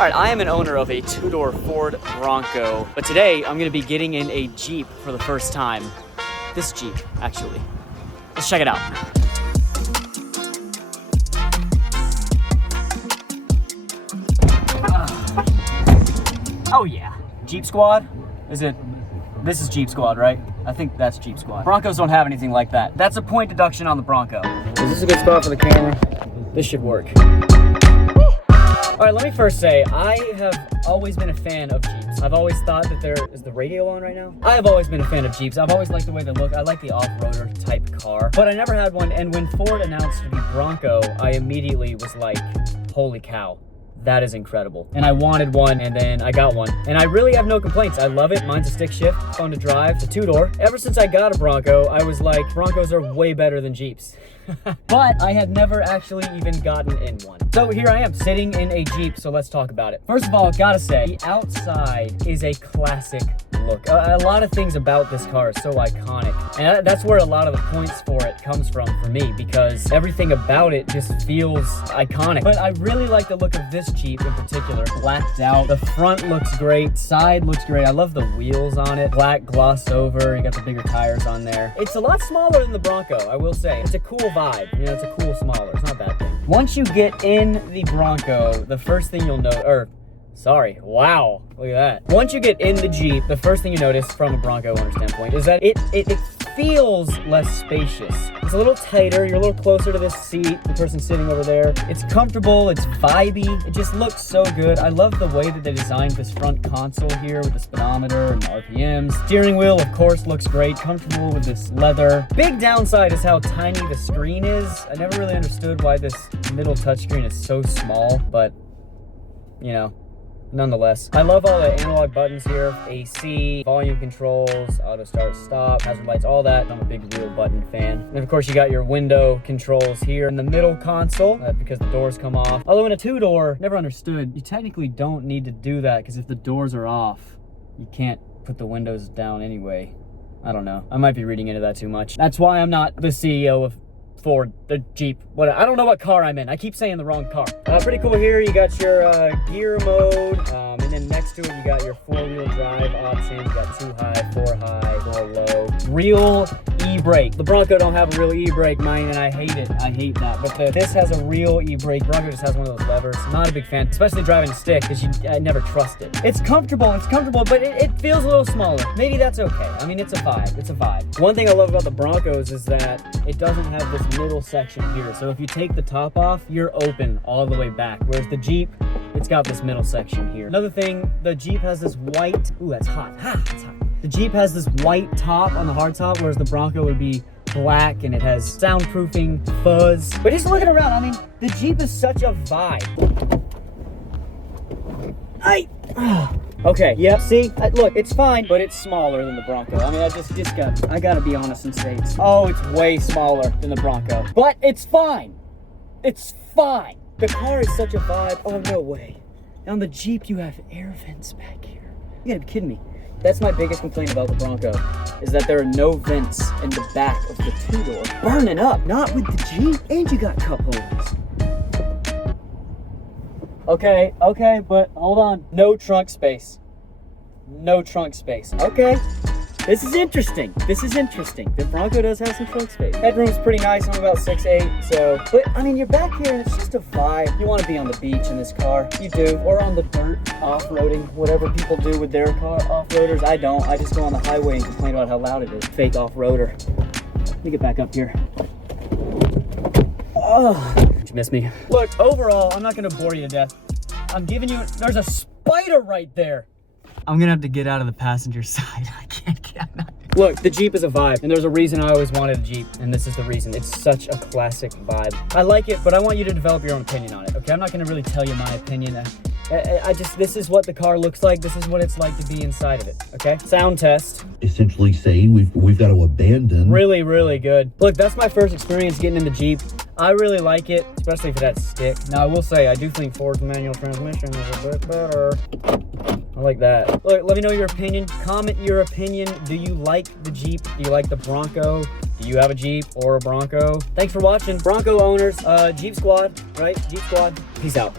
All right, I am an owner of a two-door Ford Bronco, but today I'm gonna be getting in a Jeep for the first time. This Jeep, actually. Let's check it out. Oh yeah, Jeep Squad? This is Jeep Squad, right? I think that's Jeep Squad. Broncos don't have anything like that. That's a point deduction on the Bronco. Is this a good spot for the camera? This should work. All right, let me first say, I have always been a fan of Jeeps. I've always thought that is the radio on right now? I have always been a fan of Jeeps. I've always liked the way they look. I like the off-roader type car, but I never had one. And when Ford announced the Bronco, I immediately was like, holy cow. That is incredible. And I wanted one, and then I got one. And I really have no complaints. I love it. Mine's a stick shift, fun to drive. It's a two-door. Ever since I got a Bronco, I was like, Broncos are way better than Jeeps. But I had never actually even gotten in one. So here I am, sitting in a Jeep, so let's talk about it. First of all, gotta say, the outside is a classic look. A lot of things about this car is so iconic. And that's where a lot of the points for it comes from for me, because everything about it just feels iconic. But I really like the look of this Jeep in particular. Blacked out, the front looks great, side looks great. I love the wheels on it. Black gloss over, you got the bigger tires on there. It's a lot smaller than the Bronco, I will say. It's a cool vibe, you know, it's a cool smaller, it's not a bad thing. Once you get in the Bronco, the first thing you'll know, wow, look at that. Once you get in the Jeep, the first thing you notice from a Bronco owner standpoint is that it feels less spacious. It's a little tighter, you're a little closer to this seat, the person sitting over there. It's comfortable, it's vibey, it just looks so good. I love the way that they designed this front console here with the speedometer and the RPMs. Steering wheel, of course, looks great, comfortable with this leather. Big downside is how tiny the screen is. I never really understood why this middle touchscreen is so small, but, you know, nonetheless. I love all the analog buttons here. AC, volume controls, auto start stop, hazard lights, all that. I'm a big wheel button fan. And of course you got your window controls here in the middle console, because the doors come off. Although in a two-door, never understood, you technically don't need to do that, because if the doors are off, you can't put the windows down anyway. I don't know. I might be reading into that too much. That's why I'm not the CEO of Ford, the Jeep, I don't know what car I'm in. I keep saying the wrong car. Pretty cool here. You got your gear mode, and then next to it you got your four-wheel drive options. You got 2 high, 4 high, 4 low. Real e-brake. The Bronco don't have a real e-brake, mine, and I hate it. I hate that. But this has a real e-brake. Bronco just has one of those levers. Not a big fan, especially driving a stick, because I never trust it. It's comfortable, but it feels a little smaller. Maybe that's okay. I mean, it's a vibe. It's a vibe. One thing I love about the Broncos is that it doesn't have this middle section here. So if you take the top off, you're open all the way back. Whereas the Jeep, it's got this middle section here. Another thing, the Jeep has this white, ooh, that's hot. That's hot. The Jeep has this white top on the hardtop, whereas the Bronco would be black, and it has soundproofing, fuzz. But just looking around, I mean, the Jeep is such a vibe. Okay, yeah, see, look, it's fine, but it's smaller than the Bronco. I mean, I gotta be honest and say it's way smaller than the Bronco. But it's fine. It's fine. The car is such a vibe. Oh, no way. On the Jeep, you have air vents back here. You gotta be kidding me. That's my biggest complaint about the Bronco, is that there are no vents in the back of the two-door. Burning up, not with the Jeep. And you got cup holders. Okay, but hold on. No trunk space. No trunk space. Okay. This is interesting. The Bronco does have some trunk space. Headroom's pretty nice. I'm about 6'8", so. But, I mean, you're back here and it's just a vibe. You want to be on the beach in this car. You do. Or on the dirt, off-roading, whatever people do with their car. Off-roaders, I don't. I just go on the highway and complain about how loud it is. Fake off-roader. Let me get back up here. Oh, did you miss me? Look, overall, I'm not gonna bore you to death. I'm giving you, there's a spider right there. I'm gonna have to get out of the passenger side. I can't get out. Look, the Jeep is a vibe, and there's a reason I always wanted a Jeep, and this is the reason. It's such a classic vibe. I like it, but I want you to develop your own opinion on it, okay? I'm not gonna really tell you my opinion. This is what the car looks like. This is what it's like to be inside of it, okay? Sound test. Essentially saying we've got to abandon. Really, really good. Look, that's my first experience getting in the Jeep. I really like it, especially for that stick. Now, I will say, I do think Ford's manual transmission is a bit better. I like that. Look, let me know your opinion. Comment your opinion. Do you like the Jeep? Do you like the Bronco? Do you have a Jeep or a Bronco? Thanks for watching. Bronco owners, Jeep Squad, right? Jeep Squad. Peace out.